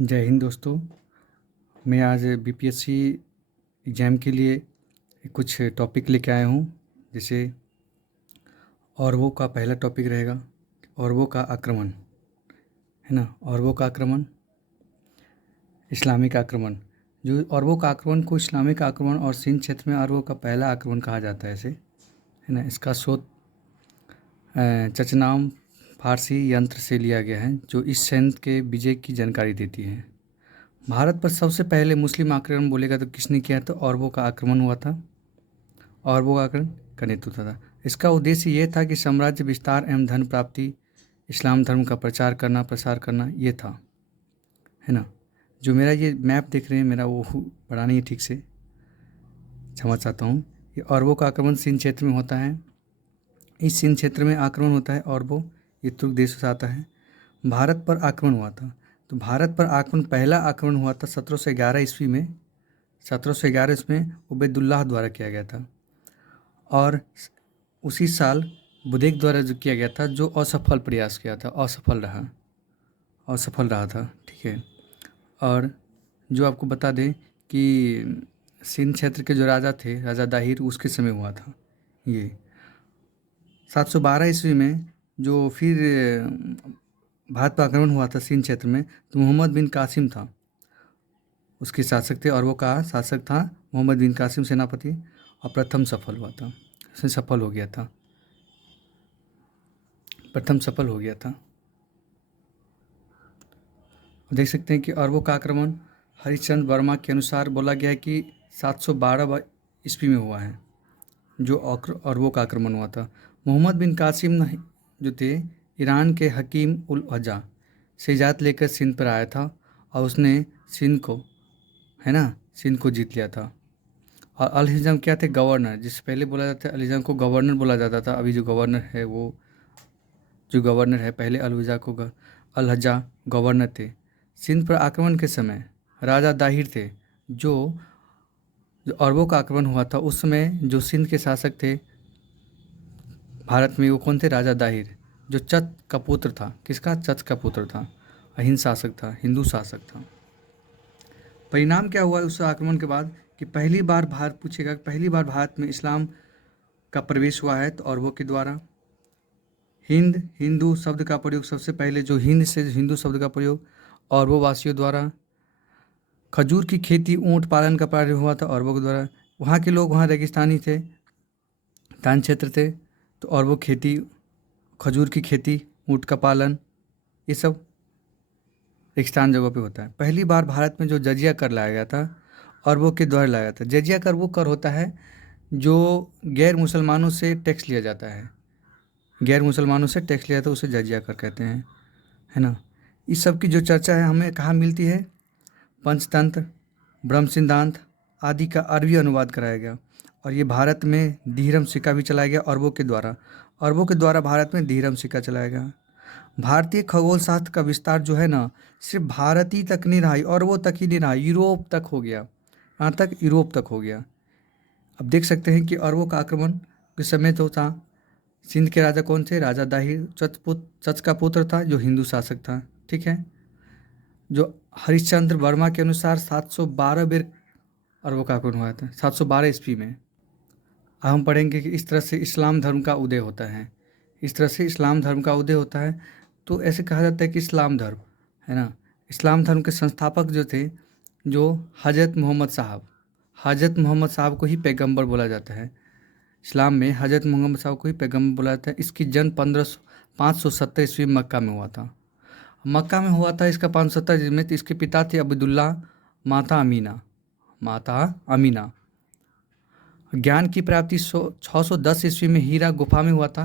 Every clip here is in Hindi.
जय हिंद दोस्तों। मैं आज बीपीएससी एग्ज़ाम के लिए कुछ टॉपिक लेके आया हूँ। जैसे औरवों का पहला टॉपिक रहेगा औरवों का आक्रमण, है ना। औरवों का आक्रमण, इस्लामिक आक्रमण। जो औरवों का आक्रमण को इस्लामिक आक्रमण और सिंध क्षेत्र में अरबों का पहला आक्रमण कहा जाता है, ऐसे, है ना। इसका स्रोत चचनाम फारसी यंत्र से लिया गया है, जो इस सैन्य के विजय की जानकारी देती है। भारत पर सबसे पहले मुस्लिम आक्रमण बोलेगा तो किसने किया? तो अरबों का आक्रमण हुआ था। अरबों का आक्रमण का नेतृत्व था। इसका उद्देश्य ये था कि साम्राज्य विस्तार एवं धन प्राप्ति, इस्लाम धर्म का प्रचार करना, प्रसार करना, ये था, है ना। जो मेरा ये मैप देख रहे हैं, मेरा वो बड़ा नहीं है ठीक से, क्षमा चाहता हूँ। ये अरबों का आक्रमण सिंध क्षेत्र में होता है। इस सिंध क्षेत्र में आक्रमण होता है अरबों, ये तुर्क देशों से आता है। भारत पर आक्रमण हुआ था। तो भारत पर आक्रमण, पहला आक्रमण हुआ था 1711 ईस्वी में। 1711 इसमें उबैदुल्लाह द्वारा किया गया था, और उसी साल बुदेक द्वारा जो किया गया था, जो असफल प्रयास किया था, असफल रहा था, ठीक है। और जो आपको बता दें कि सिंध क्षेत्र के जो राजा थे, राजा दाहिर, उसके समय हुआ था ये। 712 ईस्वी में जो फिर भारत पर आक्रमण हुआ था सिंध क्षेत्र में, तो मोहम्मद बिन कासिम था, उसके शासक थे, और वो का शासक था मोहम्मद बिन कासिम सेनापति, और प्रथम सफल हुआ था, उसमें सफल हो गया था, प्रथम सफल हो गया था। देख सकते हैं कि अरबों का आक्रमण हरिश्चंद्र वर्मा के अनुसार बोला गया है कि 712 ईस्वी में हुआ है, जो अरबों का आक्रमण हुआ था। मोहम्मद बिन कासिम जो थे, ईरान के हकीम उल हजा से इजाज़त लेकर सिंध पर आया था, और उसने सिंध को, है ना, सिंध को जीत लिया था। और अल हिज़म क्या थे? गवर्नर। जिससे पहले बोला जाता है अल हिज़म को गवर्नर बोला जाता था, अभी जो गवर्नर है वो, जो गवर्नर है, पहले अल हज्जा गवर्नर थे। सिंध पर आक्रमण के समय राजा दाहिर थे। जो जो अरबों का आक्रमण हुआ था उस समय जो सिंध के शासक थे भारत में, वो कौन थे? राजा दाहिर, जो चच का पुत्र था। किसका? चच का पुत्र था, अहिंद शासक था, हिंदू शासक था। परिणाम क्या हुआ उस आक्रमण के बाद? कि पहली बार भारत, पूछेगा पहली बार भारत में इस्लाम का प्रवेश हुआ है, तो अरबों के द्वारा। हिंद, हिंदू शब्द का प्रयोग सबसे पहले, जो हिंद से हिंदू शब्द का प्रयोग अरबों वासियों द्वारा। खजूर की खेती, ऊंट पालन का प्रारंभ हुआ था अरबों के द्वारा। वहाँ के लोग, वहाँ रेगिस्तानी थे, तान क्षेत्र थे, तो अरबों खेती, खजूर की खेती, ऊंट का पालन, ये सब रेगिस्तान जगहों पे होता है। पहली बार भारत में जो जजिया कर लाया गया था, अरबों के द्वारा लाया था। जजिया कर वो कर होता है जो गैर मुसलमानों से टैक्स लिया जाता है, गैर मुसलमानों से टैक्स लिया था, उसे जजिया कर कहते हैं, है ना। इस सब की जो चर्चा है हमें कहाँ मिलती है? पंचतंत्र, ब्रह्म सिद्धांत आदि का अरबी अनुवाद कराया गया, और ये भारत में धीरम सिक्का भी चलाया गया अरबों के द्वारा। अरबों के द्वारा भारत में धीरम सिक्का चलाया गया। भारतीय खगोल शास्त्र का विस्तार जो है ना, सिर्फ भारत ही तक नहीं रहा, अरबों तक ही नहीं रहा, यूरोप तक हो गया, यहाँ तक यूरोप तक हो गया। अब देख सकते हैं कि अरबों का आक्रमण के समय तो था। सिंध के राजा कौन थे? राजा दाहिर, चच का पुत्र था, जो हिंदू शासक था, ठीक है। जो हरिश्चंद्र वर्मा के अनुसार 712 बेर अरबों का आक्रमण हुआ था, 712 ईस्वी में। अब हम पढ़ेंगे कि इस तरह से इस्लाम धर्म का उदय होता है, इस तरह से इस्लाम धर्म का उदय होता है। तो ऐसे कहा जाता है कि इस्लाम धर्म, है ना, इस्लाम धर्म के संस्थापक जो थे, जो हज़रत मोहम्मद साहब, हज़रत मोहम्मद साहब को ही पैगंबर बोला जाता है। इस्लाम में हज़रत मोहम्मद साहब को ही पैगंबर बोला जाता है। इसकी जन्म 570 ईस्वी में मक्का में हुआ था। मक्का में हुआ था इसका 570 ईस्वी में। तो इसके पिता थे अब्दुल्ला, माता अमीना, माता अमीना। ज्ञान की प्राप्ति 610 ईस्वी में हीरा गुफा में हुआ था,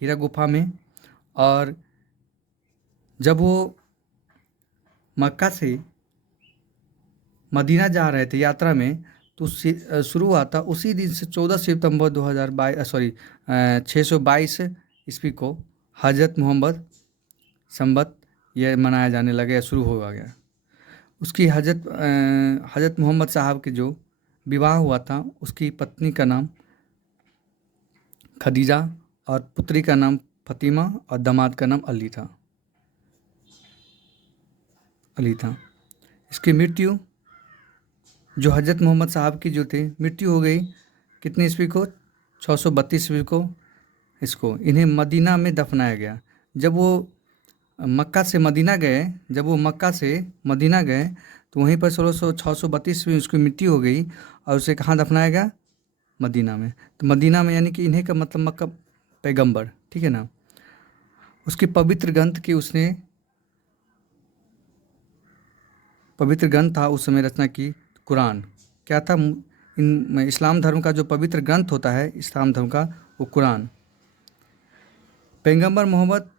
हीरा गुफा में। और जब वो मक्का से मदीना जा रहे थे यात्रा में, तो शुरू हुआ था उसी दिन से 14 सितंबर 2022, सॉरी 622 ईस्वी को हज़रत मोहम्मद संबत यह मनाया जाने लगा या शुरू हो गया। उसकी हज़रत मोहम्मद साहब के जो विवाह हुआ था, उसकी पत्नी का नाम खदीजा, और पुत्री का नाम फ़ातिमा, और दामाद का नाम अली था, अली था। इसकी मृत्यु जो हज़रत मोहम्मद साहब की जो थे मृत्यु हो गई कितनी ईस्वी को, 632 ईस्वी को। इसको इन्हें मदीना में दफनाया गया। जब वो मक्का से मदीना गए, जब वो मक्का से मदीना गए तो वहीं पर 632 में उसकी मृत्यु हो गई और उसे कहाँ दफनाया गया, मदीना में। तो मदीना में यानी कि इन्हें का मतलब मक्का पैगंबर, ठीक है ना। उसके पवित्र ग्रंथ की उसने पवित्र ग्रंथ था उस समय रचना की, कुरान। क्या था, इन इस्लाम धर्म का जो पवित्र ग्रंथ होता है इस्लाम धर्म का, वो कुरान। पैगंबर मोहम्मद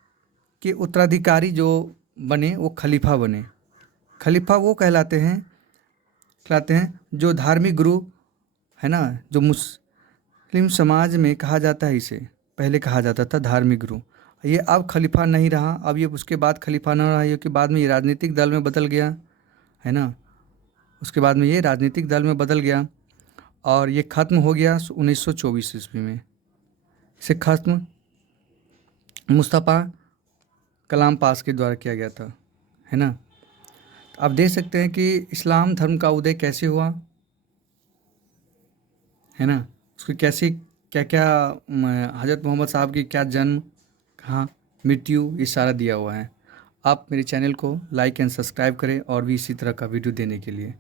के उत्तराधिकारी जो बने वो खलीफा बने। खलीफा वो कहलाते हैं जो धार्मिक गुरु है ना, जो मुस्लिम समाज में कहा जाता है, इसे पहले कहा जाता था धार्मिक गुरु। ये अब खलीफा नहीं रहा, अब ये उसके बाद खलीफा नहीं रहा, ये के बाद में ये राजनीतिक दल में बदल गया है ना। उसके बाद में ये राजनीतिक दल में बदल गया और ये ख़त्म हो गया 1924 ईस्वी में। इसे ख़त्म मुस्तफ़ा कलाम पास के द्वारा किया गया था, है ना। तो आप देख सकते हैं कि इस्लाम धर्म का उदय कैसे हुआ, है ना। उसकी कैसी क्या क्या हज़रत मोहम्मद साहब की क्या जन्म, कहाँ मृत्यु, ये सारा दिया हुआ है। आप मेरे चैनल को लाइक एंड सब्सक्राइब करें और भी इसी तरह का वीडियो देने के लिए।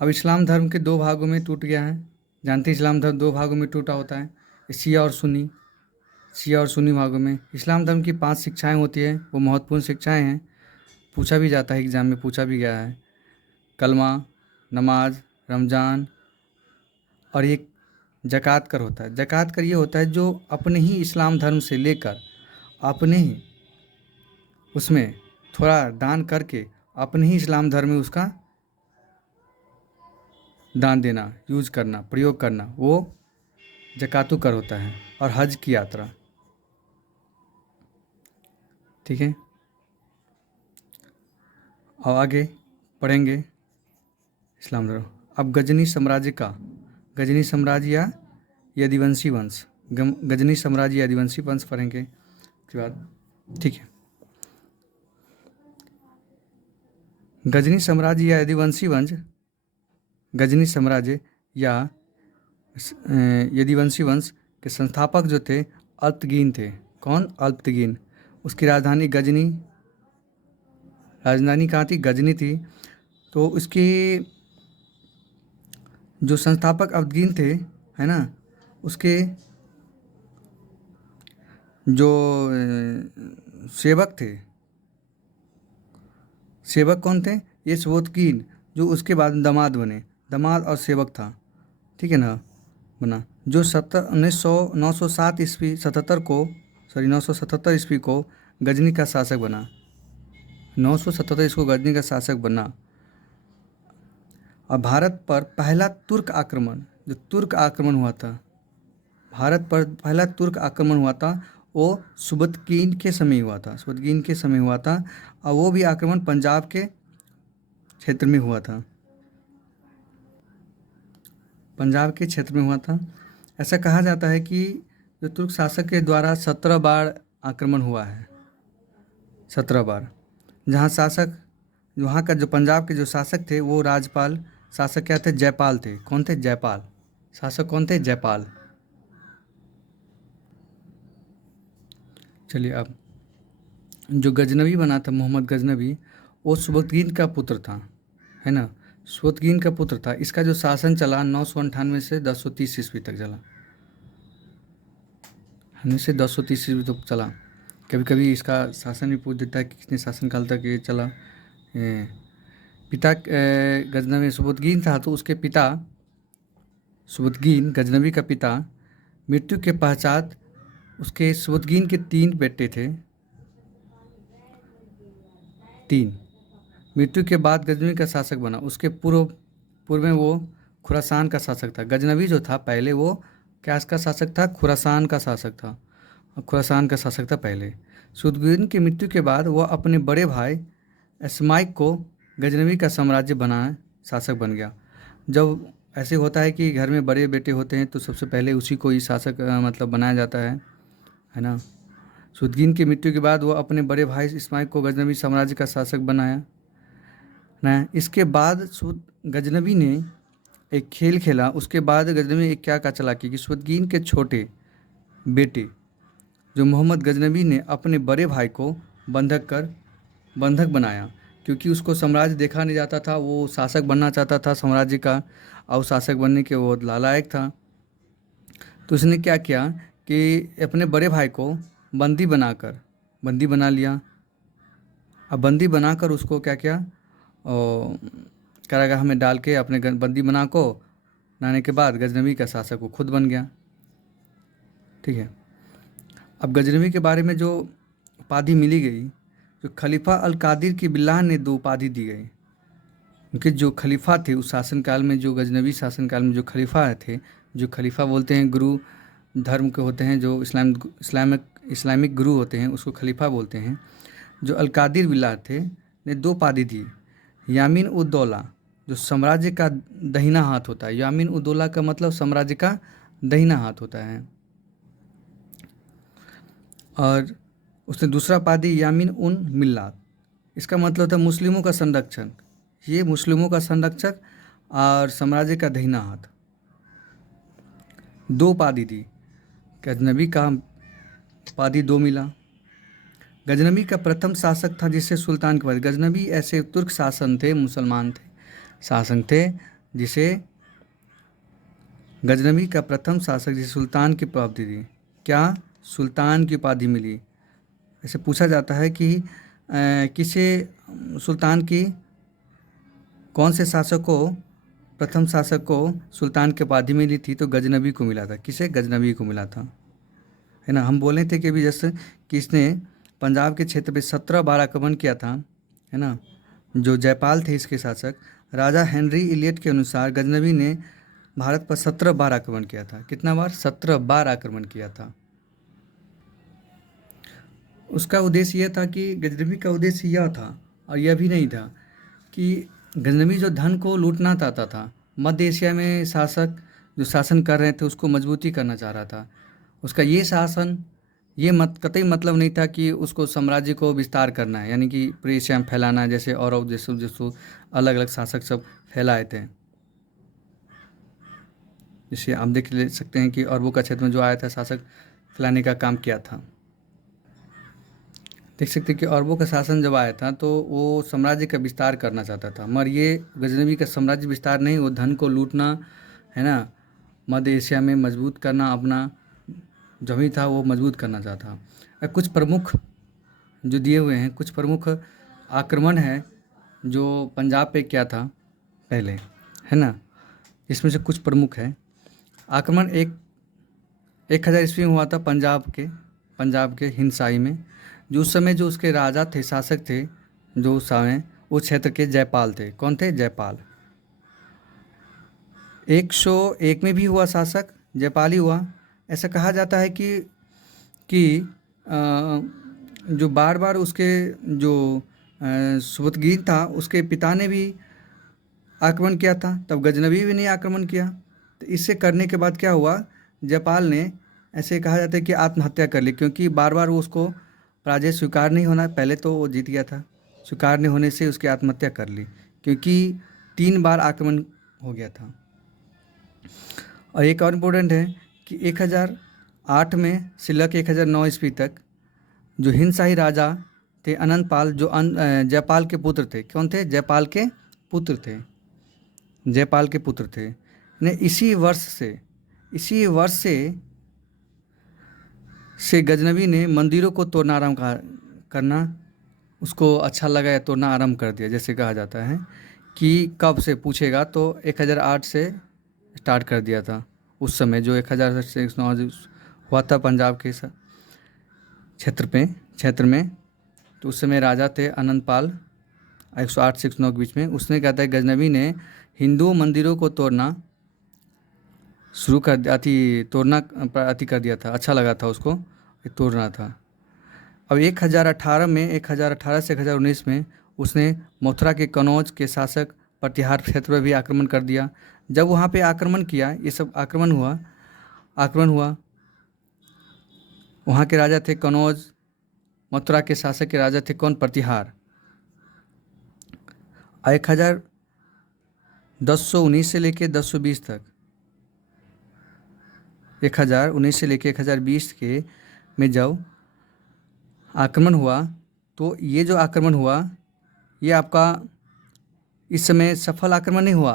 अब इस्लाम धर्म के दो भागों में टूट गया है। जानते हैं इस्लाम धर्म दो भागों में टूटा होता है, शिया और सुन्नी भागों में। इस्लाम धर्म की 5 शिक्षाएं होती है, वो महत्वपूर्ण शिक्षाएं हैं, पूछा भी जाता है, एग्ज़ाम में पूछा भी गया है। कलमा, नमाज, रमज़ान और एक ज़कात कर होता है। ज़कात कर ये होता है जो अपने ही इस्लाम धर्म से लेकर अपने ही उसमें थोड़ा दान करके अपने ही इस्लाम धर्म में उसका दान देना, यूज़ करना, प्रयोग करना, वो ज़कातु कर होता है। और हज की यात्रा, ठीक है। और आगे पढ़ेंगे इस्लाम धर्म। अब गजनी साम्राज्य या यदुवंशी वंश, गजनी साम्राज्य या यदुवंशी वंश पढ़ेंगे उसके बाद, ठीक है। गजनी साम्राज्य या यदुवंशी वंश, गजनी साम्राज्य या यदुवंशी वंश के संस्थापक जो थे अल्पतगीन थे। कौन, अल्पतगीन। उसकी राजधानी कहाँ थी, गजनी थी। तो उसके जो संस्थापक अल्पतगीन थे, है ना, उसके जो सेवक कौन थे, ये स्वतकीन, जो उसके बाद दामाद बने, दामाद और सेवक था, ठीक है ना, बना। जो 907 ईस्वी 977 ईस्वी को गजनी का शासक बना, 977 ईस्वी को गजनी का शासक बना। और भारत पर पहला तुर्क आक्रमण, जो तुर्क आक्रमण हुआ था, भारत पर पहला तुर्क आक्रमण हुआ था, वो सुबतकीन के समय हुआ था। और वो भी आक्रमण पंजाब के क्षेत्र में हुआ था, ऐसा कहा जाता है कि जो तुर्क शासक के द्वारा 17 बार आक्रमण हुआ है, 17 बार। वहाँ का जो पंजाब के जो शासक थे वो शासक क्या थे, जयपाल थे। कौन थे, जयपाल। शासक कौन थे, जयपाल। चलिए, अब जो गजनवी बना था मोहम्मद गजनवी, वो सुबतगीन का पुत्र था, है ना, सुबतगीन का पुत्र था। इसका जो शासन चला 998 से 1030 ईस्वी तक चला, 1030 ईस्वी तक चला। कभी कभी इसका शासन भी पूछ देता है कि कितने शासनकाल तक ये चला। पिता गजनवी सुबतगीन था, तो उसके पिता सुबतगीन, गजनवी का पिता, मृत्यु के पश्चात उसके सुबतगीन के 3 बेटे थे। मृत्यु के बाद गजनवी का शासक बना। उसके पूर्व में वो खुरासान का शासक था। गजनवी जो था पहले वो क्या का शासक था, खुरासान का शासक था पहले। सुबतगीन की मृत्यु के बाद वह अपने बड़े भाई इस्माइल को गजनवी का साम्राज्य शासक बन गया। जब ऐसे होता है कि घर में बड़े बेटे होते हैं तो सबसे पहले उसी को ही शासक मतलब बनाया जाता है ना। सुदगीन की मृत्यु के बाद वह अपने बड़े भाई इस्माइल को गजनवी साम्राज्य का शासक बनाया ना। इसके बाद गजनवी ने एक खेल खेला। उसके बाद गजनवी एक क्या का चालाकी कि सुदगीन के छोटे बेटे जो मोहम्मद गजनवी ने अपने बड़े भाई को बंधक बनाया, क्योंकि उसको साम्राज्य देखा नहीं जाता था, वो शासक बनना चाहता था साम्राज्य का, और शासक बनने के वो लालायक था। तो उसने क्या किया कि अपने बड़े भाई को बंदी बना लिया। अब बंदी बनाकर उसको क्या किया, कारागाह में डाल के अपने बंदी बनाने के बाद गजनवी का शासक वो खुद बन गया। ठीक है। अब गजनवी के बारे में जो उपाधि मिली गई, जो खलीफा अल कादिर की बिल्लाह ने 2 उपाधि दी गई, क्योंकि जो खलीफा थे उस शासनकाल में, जो गजनवी शासनकाल में जो खलीफा थे, जो खलीफा बोलते हैं गुरु धर्म के होते हैं, जो इस्लामिक गुरु होते हैं उसको खलीफा बोलते हैं। जो अल कादिर बिल्लाह थे ने 2 उपाधि दी। यामीन उद दौला, जो साम्राज्य का दाहिना हाथ होता है। यामीन उद दौला का मतलब साम्राज्य का दाहिना हाथ होता है। और उसने दूसरा उपाधि यामीन उन मिल्लात, इसका मतलब था मुस्लिमों का संरक्षण। ये मुस्लिमों का संरक्षक और साम्राज्य का दाहिना हाथ, 2 उपाधि दी। गजनवी का उपाधि 2 मिला। गजनवी का प्रथम शासक था जिसे सुल्तान के बाद, गजनवी ऐसे तुर्क शासन थे, मुसलमान थे, शासक थे, जिसे गजनवी का प्रथम शासक जिसे सुल्तान की उपाधि दी। क्या? सुल्तान की उपाधि मिली। ऐसे पूछा जाता है कि किसे सुल्तान की, कौन से शासक को, प्रथम शासक को सुल्तान की उपाधि मिली थी? तो गजनवी को मिला था। किसे? गजनवी को मिला था, है ना। हम बोले थे कि अभी जैसे कि इसने पंजाब के क्षेत्र पे 17 बार आक्रमण किया था, है ना। जो जयपाल थे इसके शासक, राजा हेनरी इलियट के अनुसार गजनवी ने भारत पर 17 बार आक्रमण किया था। कितना बार? 17 बार आक्रमण किया था। उसका उद्देश्य यह था कि गजनवी का उद्देश्य यह था, और यह भी नहीं था, कि गजनवी जो धन को लूटना चाहता था, मध्य एशिया में शासक जो शासन कर रहे थे उसको मजबूती करना चाह रहा था। उसका ये शासन, ये कतई मतलब नहीं था कि उसको साम्राज्य को विस्तार करना है, यानी कि पूरे एशिया में फैलाना है, जैसे और देशों अलग अलग शासक सब फैलाए थे। जैसे आप देख ले सकते हैं कि अरबों का क्षेत्र में जो आया था शासक, फैलाने का काम किया था। देख सकते हैं कि अरबों का शासन जब आया था तो वो साम्राज्य का विस्तार करना चाहता था, मगर ये गजनवी का साम्राज्य विस्तार नहीं, वो धन को लूटना, है ना, मध्य एशिया में मजबूत करना, अपना जो भी था वो मजबूत करना चाहता। कुछ प्रमुख जो दिए हुए हैं, कुछ प्रमुख आक्रमण है जो पंजाब पे किया था पहले, है ना। इसमें से कुछ प्रमुख है। आक्रमण 1000 ईस्वी में हुआ था पंजाब के हिंसाई में। जो उस समय जो उसके राजा थे, शासक थे, जो उस समय उस क्षेत्र के जयपाल थे। कौन थे? जयपाल। 101 में भी हुआ शासक, जयपाल ही हुआ। ऐसा कहा जाता है कि जो बार बार उसके जो सुबतगीन था उसके पिता ने भी आक्रमण किया था, तब गजनवी भी नहीं आक्रमण किया। तो इससे करने के बाद क्या हुआ, जयपाल ने, ऐसे कहा जाता है कि आत्महत्या कर ली, क्योंकि बार बार वो उसको पराजय स्वीकार नहीं होना, पहले तो वो जीत गया था, स्वीकार नहीं होने से उसकी आत्महत्या कर ली, क्योंकि 3 बार आक्रमण हो गया था। और एक और इम्पोर्टेंट है कि 1008 में से लेकर 1009 ईस्वी तक जो हिंदशाही राजा थे अनंतपाल, जो जयपाल के पुत्र थे। कौन थे? जयपाल के पुत्र थे। जयपाल के पुत्र थे ने इसी वर्ष से गजनवी ने मंदिरों को तोड़ना आरंभ करना, उसको अच्छा लगा या तोड़ना आरंभ कर दिया। जैसे कहा जाता है कि कब से पूछेगा तो 1008 से स्टार्ट कर दिया था। उस समय जो 1009 हुआ था पंजाब के क्षेत्र में, तो उस समय राजा थे अनंतपाल, 108 से 109 के बीच में। उसने कहा था गजनवी ने हिंदू मंदिरों को तोड़ना शुरू कर दिया, कर दिया था, अच्छा लगा था उसको, तोड़ना था। अब 1018 से 1019 में उसने मथुरा के कनौज के शासक प्रतिहार क्षेत्र में भी आक्रमण कर दिया। जब वहाँ पे आक्रमण किया, ये सब आक्रमण हुआ, वहाँ के राजा थे कनौज, मथुरा के शासक के राजा थे कौन? प्रतिहार। 1019 से लेके 1020 तक, 1019 से लेके 1020 के में जब आक्रमण हुआ, तो ये जो आक्रमण हुआ ये आपका इस समय सफल आक्रमण नहीं हुआ।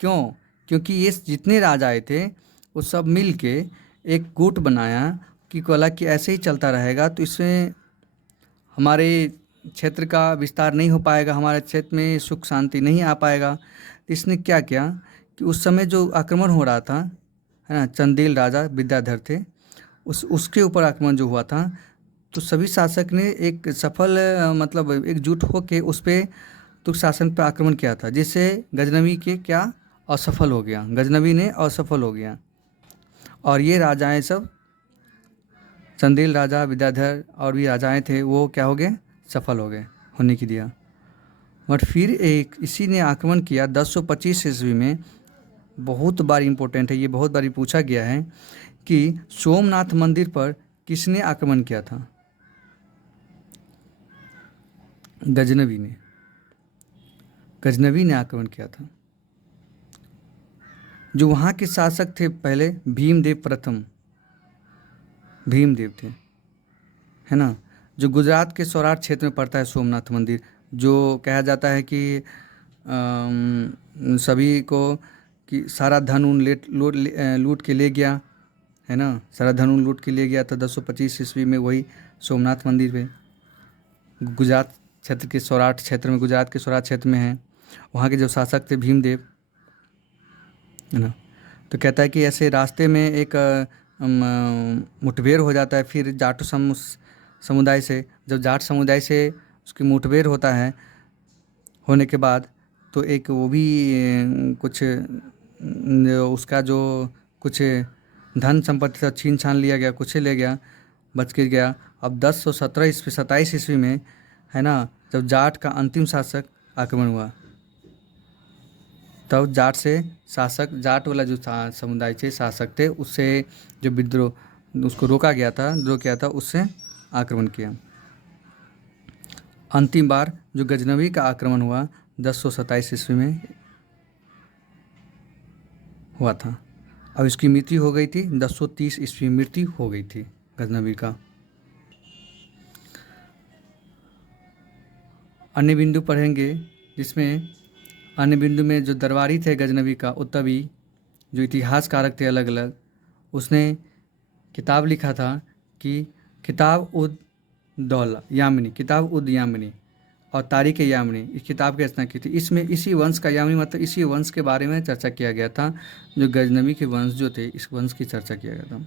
क्यों? क्योंकि ये जितने राजा आए थे वो सब मिल के एक गुट बनाया कि बोला कि ऐसे ही चलता रहेगा तो इसमें हमारे क्षेत्र का विस्तार नहीं हो पाएगा, हमारे क्षेत्र में सुख शांति नहीं आ पाएगा। तो इसने क्या किया कि उस समय जो आक्रमण हो रहा था, है ना, चंदेल राजा विद्याधर थे, उसके ऊपर आक्रमण जो हुआ था, तो सभी शासक ने एक सफल मतलब एकजुट होकर उस पर तुर्क शासन पर आक्रमण किया था, जिससे गजनवी के क्या असफल हो गया, गजनवी ने असफल हो गया। और ये राजाएं सब, चंदेल राजा, विद्याधर और भी राजाएं थे, वो क्या हो गए? सफल हो गए होने की दिया। बट फिर एक इसी ने आक्रमण किया 1025 ईस्वी में। बहुत बार इम्पोर्टेंट है ये, बहुत बार पूछा गया है कि सोमनाथ मंदिर पर किसने आक्रमण किया था? गजनवी ने। गजनवी ने आक्रमण किया था। जो वहाँ के शासक थे पहले, भीमदेव प्रथम, भीमदेव थे, है ना। जो गुजरात के सौराठ क्षेत्र में पड़ता है सोमनाथ मंदिर, जो कहा जाता है कि सभी को कि सारा धन उन लूट के ले गया, है ना, सारा धन उन लूट के ले गया था 1025 ईस्वी में, वही सोमनाथ मंदिर पे, गुजरात क्षेत्र के सौराठ क्षेत्र में, गुजरात के सौराठ क्षेत्र में है। वहाँ के जो शासक थे भीमदेव, है ना। तो कहता है कि ऐसे रास्ते में एक मुठभेड़ हो जाता है, फिर जाटो समुदाय से, जब जाट समुदाय से उसकी मुठभेड़ होता है, होने के बाद तो एक वो भी कुछ उसका जो कुछ धन संपत्ति था छीन छान लिया गया, कुछ ले गया, बच के गया। अब 1017 ईस्वी 27 ईस्वी में, है ना, जब जाट का अंतिम शासक आक्रमण हुआ, तब जाट से शासक, जाट वाला जो समुदाय थे शासक थे, उससे जो विद्रोह उसको रोका गया था, जो किया था, उससे आक्रमण किया। अंतिम बार जो गजनवी का आक्रमण हुआ 1027 ईस्वी में हुआ था। अब इसकी मृत्यु हो गई थी 1030 ईस्वी, मृत्यु हो गई थी गजनवी का। अन्य बिंदु पढ़ेंगे, जिसमें अन्य बिंदु में जो दरबारी थे गजनवी का, उत्तवी, जो इतिहासकारक थे अलग अलग, उसने किताब लिखा था कि किताब उद दौला यामिनी, किताब उद यामिनी और तारीख यामिनी, इस किताब की रचना की थी। इसमें इसी वंश का, यामिनी मतलब इसी वंश के बारे में चर्चा किया गया था, जो गजनवी के वंश जो थे, इस वंश की चर्चा किया गया था।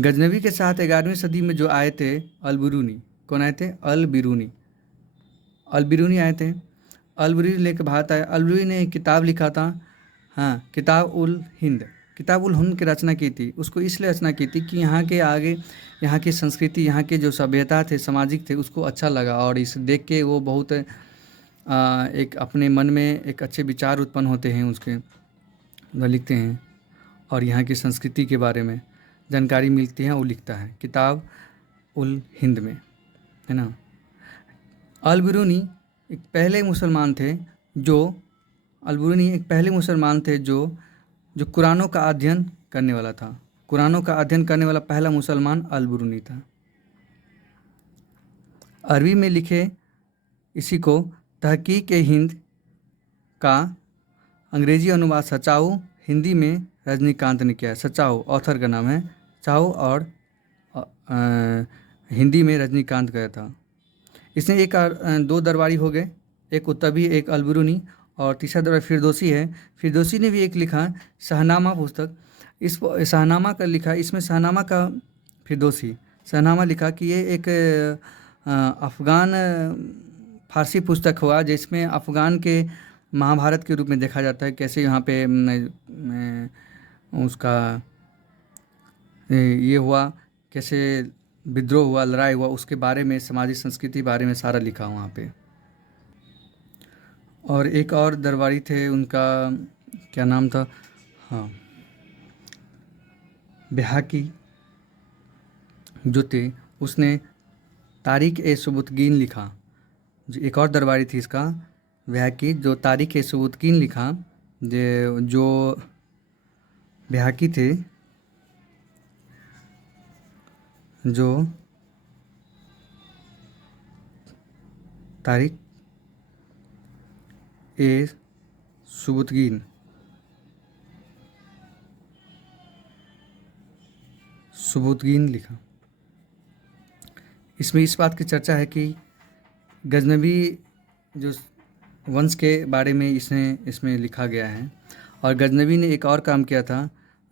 गजनवी के साथ 11वीं सदी में जो आए थे अल-बिरूनी, कौन आए थे? अल-बिरूनी, अल-बिरूनी आए थे। अल-बिरूनी लेकर भारत आए। अल-बिरूनी ने एक किताब लिखा था, हाँ, किताब उल हिंद, किताब उल हिंद की रचना की थी। उसको इसलिए रचना की थी कि यहाँ के आगे, यहाँ की संस्कृति, यहाँ के जो सभ्यता थे, सामाजिक थे, उसको अच्छा लगा, और इस देख के वो बहुत एक अपने मन में एक अच्छे विचार उत्पन्न होते हैं उसके, वह लिखते हैं, और यहाँ की संस्कृति के बारे में जानकारी मिलती है, वो लिखता है किताब उल हिंद में, है ना। अल-बिरूनी एक पहले मुसलमान थे जो, अल-बिरूनी एक पहले मुसलमान थे जो जो कुरानों का अध्ययन करने वाला था। कुरानों का अध्ययन करने वाला पहला मुसलमान अल-बिरूनी था। अरबी में लिखे इसी को तहकीक हिंद का अंग्रेजी अनुवाद सचाऊ, हिंदी में रजनीकांत ने किया है। सचाऊ ऑथर का नाम है, चाऊ, और हिंदी में रजनीकांत गया था। इसने एक दो दरबारी हो गए, एक उत्तबी, एक अल-बिरूनी, और तीसरा दरबारी फिरदौसी है। फिरदौसी ने भी एक लिखा शाहनामा पुस्तक, इस शाहनामा का लिखा, इसमें शाहनामा का फिरदौसी शाहनामा लिखा कि ये एक अफ़गान फारसी पुस्तक हुआ, जिसमें अफ़गान के महाभारत के रूप में देखा जाता है, कैसे यहाँ पे उसका ये हुआ, कैसे विद्रोह हुआ, लड़ाई हुआ, उसके बारे में, सामाजिक संस्कृति बारे में सारा लिखा वहाँ पे। और एक और दरबारी थे, उनका क्या नाम था, हाँ, बेहाकी जो थे, उसने तारिक ए सुबुतगीन लिखा। जो एक और दरबारी थी इसका, वह की जो तारिक ए सुबुतगीन लिखा, जो ब्याहकी थे, जो तारिक ए सुबुतगीन सुबुतगीन लिखा। इसमें इस बात की चर्चा है कि गजनवी जो वंश के बारे में इसमें लिखा गया है। और गजनवी ने एक और काम किया था,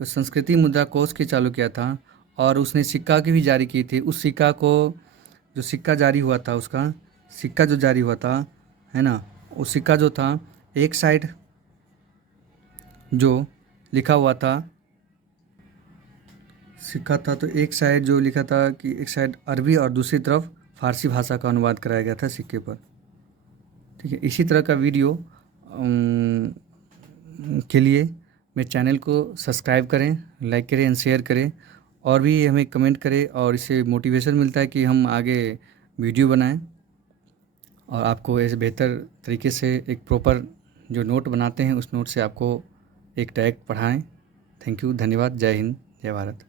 वो संस्कृति मुद्रा कोष के चालू किया था, और उसने सिक्का की भी जारी की थी। उस सिक्का को, जो सिक्का जारी हुआ था, उसका सिक्का जो जारी हुआ था, है ना, वो सिक्का जो था, एक साइड जो लिखा हुआ था, सिक्का था तो एक साइड जो लिखा था कि एक साइड अरबी और दूसरी तरफ फारसी भाषा का अनुवाद कराया गया था सिक्के पर। ठीक है, इसी तरह का वीडियो के लिए मेरे चैनल को सब्सक्राइब करें, लाइक करें एंड शेयर करें, और भी हमें कमेंट करें, और इससे मोटिवेशन मिलता है कि हम आगे वीडियो बनाएं और आपको ऐसे बेहतर तरीके से एक प्रॉपर जो नोट बनाते हैं उस नोट से आपको एक टैग पढ़ाएं। थैंक यू, धन्यवाद, जय हिंद, जय भारत।